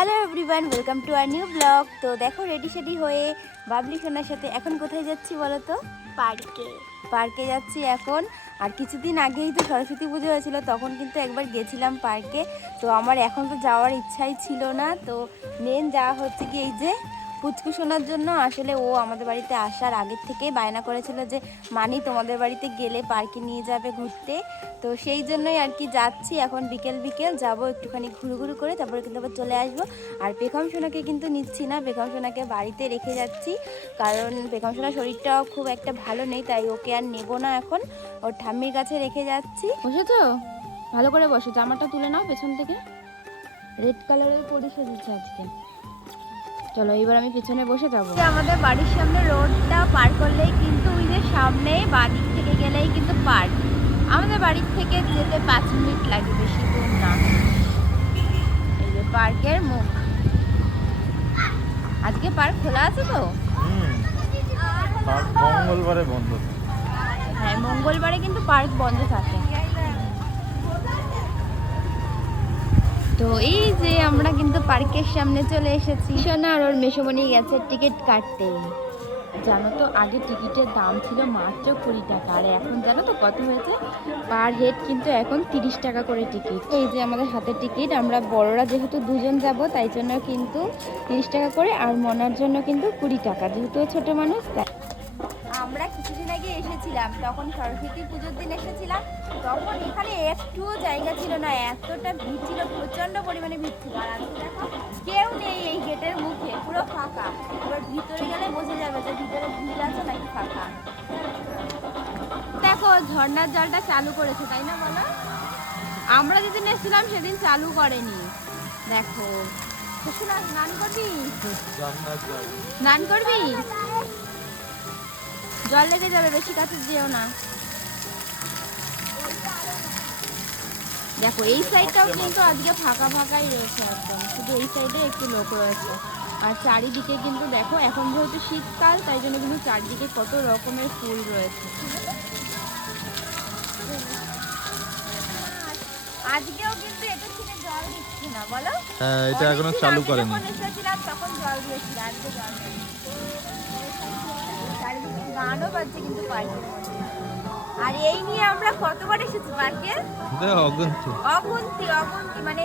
Hello everyone, welcome to our new blog. তো দেখো ready সেডি হয়ে বাবলি সোনার সাথে এখন কোথায় যাচ্ছি বলো তো? পার্কে যাচ্ছি এখন। আর কিছুদিন আগেই তো সরস্বতী পুজো হয়েছিল, তখন কিন্তু একবার গেছিলাম পার্কে। তো আমার এখন তো যাওয়ার ইচ্ছাই ছিল না। তো মেন যাওয়া হচ্ছে কি এই যে পুচকু শোনার জন্য। আসলে ও আমাদের বাড়িতে আসার আগের থেকেই বায়না করেছিল যে মানি তোমাদের বাড়িতে গেলে পার্কে নিয়ে যাবে ঘুরতে। তো সেই জন্যই আর কি যাচ্ছি। এখন বিকেল বিকেল যাবো, একটুখানি ঘুরু করে তারপরে কিন্তু আবার চলে আসবো। আর পেখম সোনাকে কিন্তু নিচ্ছি না, পেখম সোনাকে বাড়িতে রেখে যাচ্ছি। কারণ পেখম সোনার শরীরটাও খুব একটা ভালো নেই, তাই ওকে আর নেবো না এখন। ওর ঠাম্মির কাছে রেখে যাচ্ছি। বসেছো? ভালো করে বসো, জামাটা তুলে নাও পেছন থেকে। রেড কালারের পরি সেজেছে আজকে। চলো এবার আমি পেছনে বসে যাবো। আমাদের বাড়ির সামনে রোডটা পার করলেই কিন্তু ওই যে সামনে বাদিক থেকে গেলেই কিন্তু পার্ক। আমাদের বাড়ির থেকে যেতে 5 মিনিট লাগে, বেশি দূর না। এই যে পার্কের মুখ। আজকে পার্ক খোলা আছে তো? মঙ্গলবারে বন্ধ। হ্যাঁ, মঙ্গলবারে কিন্তু পার্ক বন্ধ থাকে। তো এই যে আমরা কিন্তু পার্কের সামনে চলে এসেছি। সোনা আর ওর মেশোমণি গেছে টিকিট কাটতে। জানো তো আগে টিকিটের দাম ছিল মাত্র 20 টাকা, আর এখন জানো তো কত হয়েছে? পার হেড কিন্তু এখন 30 টাকা করে টিকিট। এই যে আমাদের হাতে টিকিট, আমরা বড়রা যেহেতু দুজন যাব তাই জন্য কিন্তু 30 টাকা করে, আর মনার জন্য কিন্তু 20 টাকা, যেহেতু ছোট মানুষ তাই। আমরা কিছুদিন আগে এসেছিলাম, তখন সরস্বতী পুজোর দিন এসেছিলাম। তখন এখানে একটু জায়গা ছিল না, এতটা ভিড় ছিল, প্রচন্ড পরিমাণে ভিড় ছিল। আর আজকে দেখো কেউ নেই এই গেটের মুখে, পুরো ফাঁকা। এবার ভিতরে গেলে বোঝা যাবে যে ভিতরে ভিড় আছে নাকি ফাঁকা। দেখো ঝর্ণার জলটা চালু করেছে, তাই না বলো? আমরা যেদিন এসেছিলাম সেদিন চালু করেনি। দেখো স্নান করবি? স্নান করবি? জল লেগে যাবে, বেশি কাছে যেও না। দেখো এই সাইডটাও কিন্তু আজকে ফাঁকা ফাঁকাই রয়েছে একদম, শুধু এই সাইডে একটু লোক রয়েছে। আর চারিদিকে কিন্তু দেখো এখন যেহেতু শীতকাল তাই জন্য কিন্তু চারিদিকে কত রকমের ফুল রয়েছে। আজকেও কিন্তু এটা থেকে জল দিচ্ছে না বলো? হ্যাঁ, এটা এখনো চালু করেনি। যখন এসেছিলাম তখন জল দিয়েছিল, আজকে জল নেই। চারিদিকে গানও বাজছে কিন্তু পার্কের মধ্যে। আর এই নিয়ে আমরা কতবার এসেছি পার্কে? অগুন্তি। মানে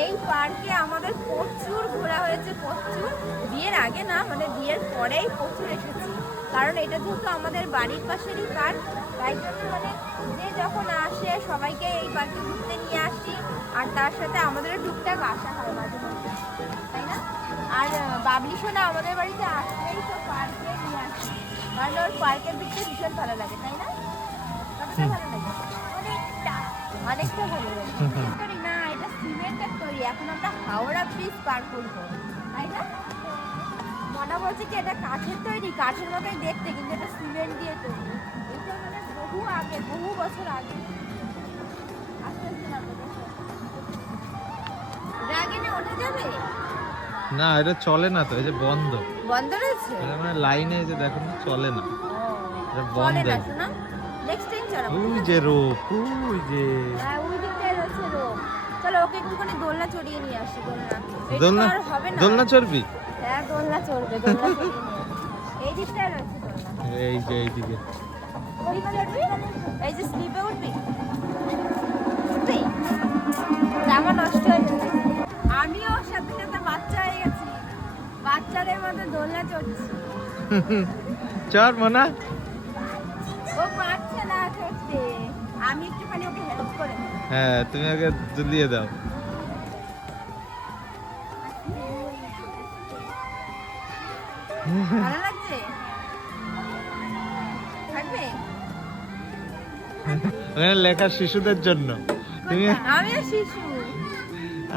এই পার্কে আমাদের প্রচুর ঘোরা হয়েছে, প্রচুর। বিয়ের আগে না, মানে বিয়ের পরেই প্রচুর এসেছি। কারণ এটা যেহেতু আমাদের বাড়ির পাশেরই পার্ক, তাই জন্য মানে যে যখন আসে সবাইকে এই পার্কে ঘুরতে নিয়ে আসি। আর তার সাথে আমাদেরও টুকটাক আসা হয় মাঝে মধ্যে, তাই না? আর বাবলি সোনা আমাদের বাড়িতে আসলেই তো পার্কে নিয়ে আসি, কারণ ওর পার্কের দিকটা ভীষণ ভালো লাগে, তাই না? কতটা ভালো লাগে? অনেকটা ভালো লাগে। না, এটা সিমেন্টের তৈরি। এখন আমরা হাওড়া ব্রিজ পার করবো, তাই না? মনে বলছে কি এটা কাঠের তৈরি, কাঠের মতোই দেখতে, কিন্তু এটা সিমেন্ট দিয়ে তৈরি। এটা মানে বহু আগে, বহু বছর আগে। আস্তে আস্তে নামবে, দেখো। ড্রাগনে ওঠা যাবে না, এটা চলে না তো, এই যে বন্ধ রয়েছে। এটা মানে লাইনে যে দেখো না, চলে না, এটা চলে বন্ধ। না শোনা, নেক্সট টাইম চালাবো। ওই যে রোপ, ওই যে হ্যাঁ, ওই দিকটায় রয়েছে রোপ। চলো ওকে একটুখানি দোলনা চড়িয়ে নিয়ে আসি। দোলনা, আর হবে না। দোলনা চড়বি? হ্যাঁ, দোলনা চড়বে, দোলনা চড়িয়ে নিয়ে আসি। এই দিকটায় রয়েছে দোলনা। এই যে এইদিকে। ওই চড়বি? এই যে স্লিপে উঠবি? উঠবি? জামা নষ্ট হয়ে যাবে। আমিও সাথে সাথে বাচ্চা হয়ে গেছি, বাচ্চাদের মতো দোলনা চড়ছি। চড় মনা। ও পারছে না চড়তে, আমি একটুখানি ওকে হেল্প করে দিই। হ্যাঁ, তুমি আগে দুলিয়ে দাও। ভালো লাগছে? থাকবে? ওখানে লেখা শিশুদের জন্য। তুমি আমিও শিশু।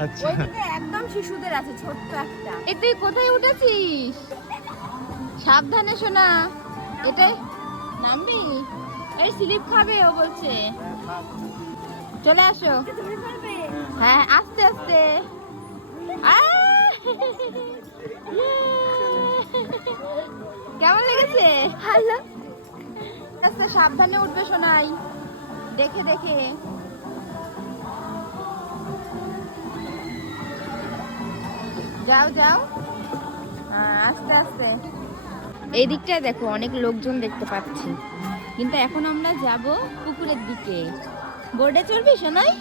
আচ্ছা, ওইদিকে একদম শিশুদের আছে, ছোট্ট একটা। এ তুই কোথায় উঠেছিস? সাবধানে শোনা, এটাই নামবি। এই স্লিপ খাবে ও বলছে। চলে আসো। হ্যাঁ, আস্তে আস্তে। কেমন লেগেছে? ভালো। আস্তে সাবধানে উঠবে শোনাই, দেখে দেখে। যাও যাও, আস্তে আস্তে। এই দিকটায় দেখো অনেক লোকজন দেখতে পাচ্ছি, কিন্তু এখন আমরা যাব পুকুরের দিকে। বোর্ডে চড়বি সোনাই?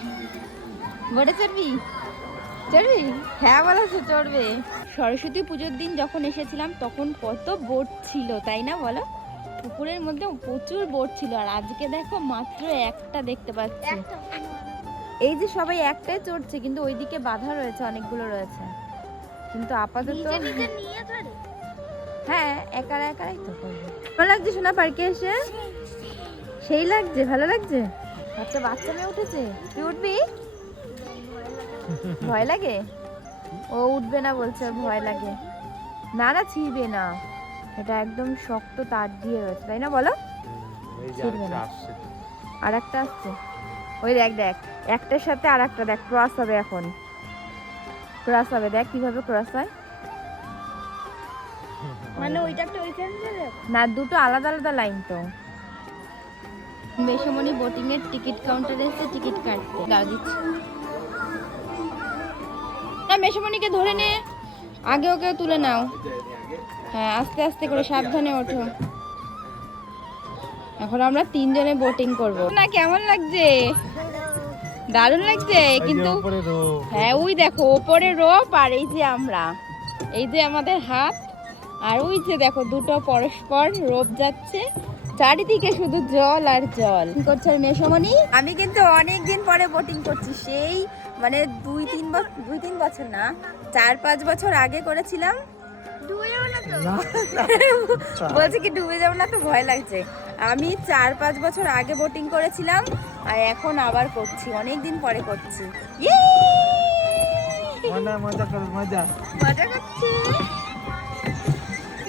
বোর্ডে চড়বি? চড়বি? হ্যাঁ বলেছো চড়বে। সরস্বতী পুজোর দিন যখন এসেছিলাম তখন কত বোট ছিল, তাই না বলো? পুকুরের মধ্যে প্রচুর বোট ছিল, আর আজকে দেখো মাত্র একটা দেখতে পাচ্ছি। এই যে সবাই একটাই চড়ছে, কিন্তু ওইদিকে বাধা রয়েছে, অনেকগুলো রয়েছে, কিন্তু আপাতত হ্যাঁ একারা একারাই তো করবে। ভালো লাগছে শোনা পার্কে এসে? সেই লাগছে, ভালো লাগছে। একটা বাচ্চা মেয়ে উঠেছে, তুই উঠবি? ভয় লাগে? ও উঠবে না বলছে, ওর ভয় লাগে। না না ছিড়বে না, এটা একদম শক্ত তার দিয়ে রয়েছে, তাই না বলো? ছিড়বে না। আর একটা আসছে, ওই দেখ দেখ, একটার সাথে আর একটা দেখ ক্রস হবে, এখন ক্রস হবে, দেখ কিভাবে ক্রস হয়। মানে ওইটা একটা ওইখানে না, দুটো আলাদা আলাদা লাইন তো। মেসমণি বোটিং এর টিকিট কাউন্টারে এসে টিকিট কাটতে দাও দিচ্ছি। না মেসমণিকে ধরে নে, আগে ওকে তুলে নাও। হ্যাঁ আস্তে আস্তে করে সাবধানে ওঠো। এখন আমরা তিনজনে বোটিং করব না। কেমন লাগছে? দারুণ লাগছে কিন্তু। হ্যাঁ ওই দেখো ওপরে রোপ, আর এই যে আমরা, এই যে আমাদের হাত, আর ওই যে দেখো দুটো পরস্পর রোপ যাচ্ছে, চারিদিকে শুধু জল আর জল। কি করছো মেসমণি? আমি কিন্তু অনেকদিন পরে বোটিং করছি, সেই মানে 2-3 বছর না, 4-5 বছর আগে করেছিলাম। বলছি কি ডুবে যাবো না তো, ভয় লাগছে। আমি 4-5 বছর আগে বোটিং করেছিলাম, আর এখন আবার করছি, অনেকদিন পরে করছি। মজা করো, মজা মজা করছি।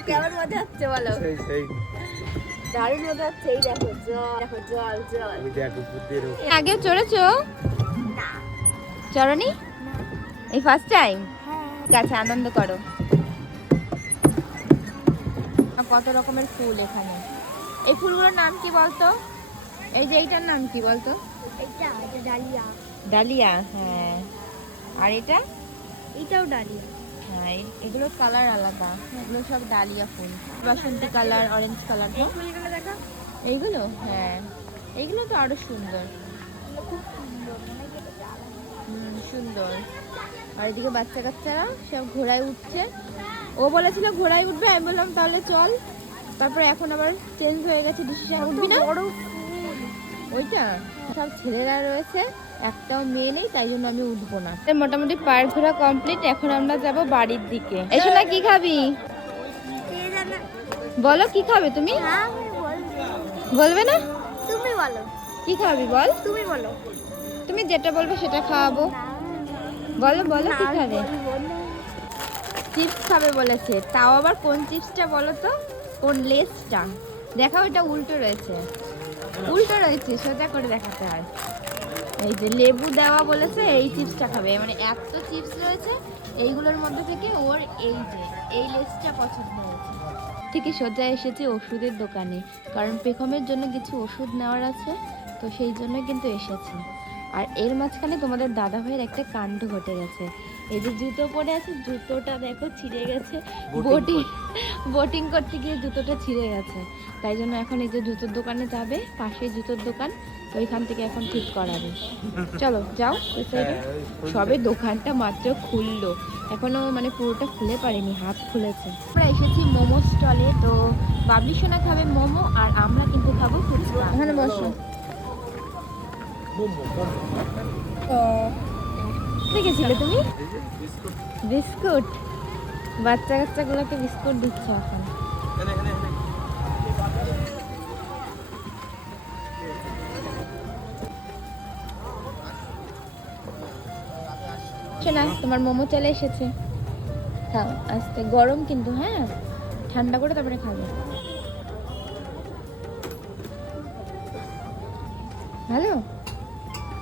কেমন মজা হচ্ছে বলো? দারুণ মজা হচ্ছে। এই দেখো জল, দেখো জল জল। আগে চড়েছো? চড়নি? এই ফার্স্ট টাইম? ঠিক আছে, আনন্দ করো। কত রকমের ফুল এখানে। এই ফুলগুলোর নাম কি বলতো? এই যে এইটার নাম কি বলতো? এটা ডালিয়া। ডালিয়া, হ্যাঁ। আর এটা? এটাও ডালিয়া। হ্যাঁ এগুলোর কালার আলাদা, এগুলো সব ডালিয়া ফুল, বাসন্তী কালার, অরেঞ্জ কালার। এই ফুলগুলো দেখো, এইগুলো? হ্যাঁ এইগুলো তো আরো সুন্দর। খুব সুন্দর, মানে এটা জ্বালা। সুন্দর। আর এদিকে বাচ্চা কাচ্চারা সব ঘোড়ায় উঠছে। ও বলেছিল ঘোড়ায় উঠবে, আমি বললাম তাহলে চল। তারপরে এখন আবার চেঞ্জ হয়ে গেছে ডিসিশন। উঠবি না? বড় ফুল ওইটা সব ছেলেরা রয়েছে, একটাও মেয়ে নেই, তাই জন্য আমি উঠবো না। মোটামুটি পার্ক ঘোরা কমপ্লিট, এখন আমরা যাব বাড়ির দিকে। এসো না, কি খাবি বলো? কি খাবে তুমি? বলবে না? তুমি বলো, কি খাবি বল? তুমি বলো। তুমি যেটা বলবে সেটা খাওয়াবো। বলো বলো কি খাবে? চিপস খাবে বলেছে, তাও আবার কোন চিপসটা বলো তো? কোন লেসটা? দেখা, ওইটা উল্টো রয়েছে, উল্টো রয়েছে, সোজা করে দেখাতে হয়। এই যে লেবু দেওয়া বলেছে, এই চিপসটা খাবে। মানে এত চিপস রয়েছে, এইগুলোর মধ্যে থেকে ওর এই যে এই লেসটা পছন্দ হয়েছে। ঠিকই সোজা এসেছি ওষুধের দোকানে, কারণ পেখমের জন্য কিছু ওষুধ নেওয়ার আছে, তো সেই জন্য কিন্তু এসেছি। আর এর মাঝখানে তোমাদের দাদা ভাইয়ের একটা কাণ্ড ঘটে গেছে। এই যে জুতো পরে আছে, জুতোটা দেখো ছিঁড়ে গেছে, বোটিং করতে গিয়ে জুতোটা ছিঁড়ে গেছে। তাই জন্য এখন এই যে জুতোর দোকানে যাবে, পাশে জুতোর দোকান, ওইখান থেকে এখন ঠিক করাবে। চলো যাও ওই সাইডে। সবে দোকানটা মাত্র খুললো, এখনো মানে পুরোটা খুলে পারেনি, হাত খুলেছে। আমরা এসেছি মোমো স্টলে, তো বাবলি সোনা খাবে মোমো, আর আমরা কিন্তু খাবো ফুচকা। এখানে বসো। দেখেছিলে তুমি? বিস্কুট, বাচ্চা কাচ্চাগুলোকে বিস্কুট দিচ্ছ এখন। শোনা, তোমার মোমো চলে এসেছে, খাও আস্তে। গরম কিন্তু, হ্যাঁ ঠান্ডা করে তারপরে খাবে। ভালো,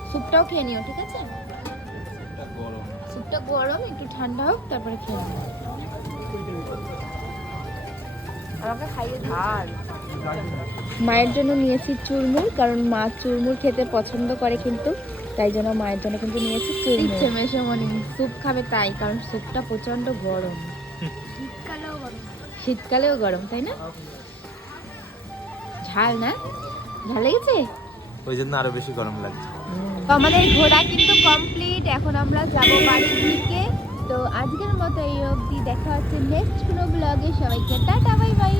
স্যুপটাও খেয়ে নিও, ঠিক আছে? স্যুপটা গরম, একটু ঠান্ডা হোক তারপরে খেয়ে নিও। আমাকে খাইয়ে ধার। মায়ের জন্য নিয়েছি চুরমুর, কারণ মা চুরমুর খেতে পছন্দ করে, কিন্তু তাই জন্য মায়ের জন্য কিন্তু নিয়েছি ইচ্ছে মেশোমণি স্যুপ খাবে তাই, কারণ স্যুপটা প্রচন্ড গরম, শীতকালেও গরম। শীতকালেও গরম, তাই না? ঝাল না, ঝাল লেগেছে? ওই জন্য আরো বেশি গরম লাগছে। তো আমাদের ঘোরা কিন্তু কমপ্লিট, এখন আমরা যাব বাড়ির দিকে। তো আজকের মতো এই অবধি, দেখা হচ্ছে নেক্সট কোনো ব্লগে। সবাইকে টাটা, বাই বাই।